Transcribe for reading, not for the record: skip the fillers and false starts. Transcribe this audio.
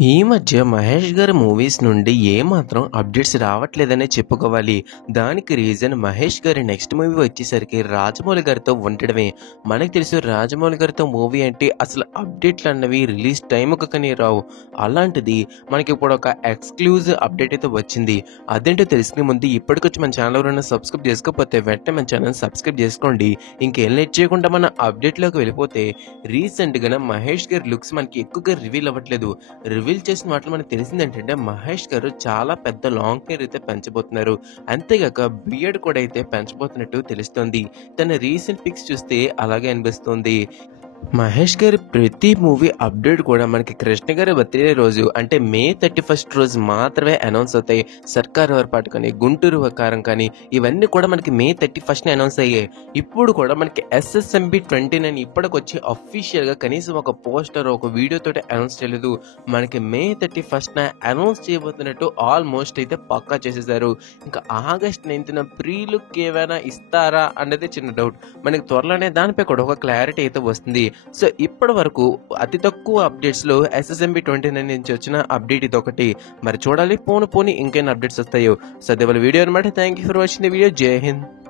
ఈ మధ్య మహేష్ గారి మూవీస్ నుండి ఏమాత్రం అప్డేట్స్ రావట్లేదనే చెప్పుకోవాలి. దానికి రీజన్ మహేష్ గారి నెక్స్ట్ మూవీ వచ్చేసరికి రాజమౌళి గారితో ఉండడమే. మనకు తెలుసు రాజమౌళి గారితో మూవీ అంటే అసలు అప్డేట్లు అన్నవి రిలీజ్ టైంకి కానీ రావు. అలాంటిది మనకి ఇప్పుడు ఒక ఎక్స్క్లూజివ్ అప్డేట్ అయితే వచ్చింది. అదేంటో తెలుసుకునే ముందు ఇప్పటికొచ్చి మన ఛానల్ ఎవరైనా సబ్స్క్రైబ్ చేసుకోకపోతే వెంటనే మన ఛానల్ సబ్స్క్రైబ్ చేసుకోండి. ఇంకేం లేట్ చేయకుండా మన అప్డేట్లోకి వెళ్ళిపోతే రీసెంట్గా మహేష్ గారి లుక్స్ మనకి ఎక్కువగా రివీల్ అవ్వట్లేదు. రివీల్ చేసిన వాటిలో మనకు తెలిసింది ఏంటంటే మహేష్ గారు చాలా పెద్ద లాంగ్ హెయిర్ అయితే పెంచబోతున్నారు. అంతేగాక బియర్డ్ కూడా అయితే పెంచబోతున్నట్టు తెలుస్తోంది. తన రీసెంట్ పిక్స్ చూస్తే అలాగే అనిపిస్తుంది. మహేష్ గారి ప్రతి మూవీ అప్డేట్ కూడా మనకి కృష్ణ గారి బర్త్డే రోజు అంటే May 31 రోజు మాత్రమే అనౌన్స్ అవుతాయి. సర్కార్ వారి పాట కానీ గుంటూరు వకారం కానీ ఇవన్నీ కూడా మనకి May 31 అనౌన్స్ అయ్యాయి. ఇప్పుడు కూడా మనకి SSMB 29 ఇప్పటికొచ్చి అఫీషియల్గా కనీసం ఒక పోస్టర్ ఒక వీడియోతో అనౌన్స్ చేయలేదు. మనకి May 31 అనౌన్స్ చేయబోతున్నట్టు ఆల్మోస్ట్ అయితే పక్కా చేసేసారు. ఇంకా August 9th ప్రీ లుక్ ఏమైనా ఇస్తారా అన్నది చిన్న డౌట్. మనకి త్వరలోనే దానిపై కూడా ఒక క్లారిటీ అయితే వస్తుంది. సో ఇప్పటి వరకు అతి తక్కువ అప్డేట్స్లో SSMB 29 నుంచి వచ్చిన అప్డేట్ ఇది ఒకటి. మరి చూడాలి పోను ఇంకేమైనా అప్డేట్స్ వస్తాయో. సో అదే వాళ్ళ వీడియో అనమాట. Thank you for watching the video. జై హింద్.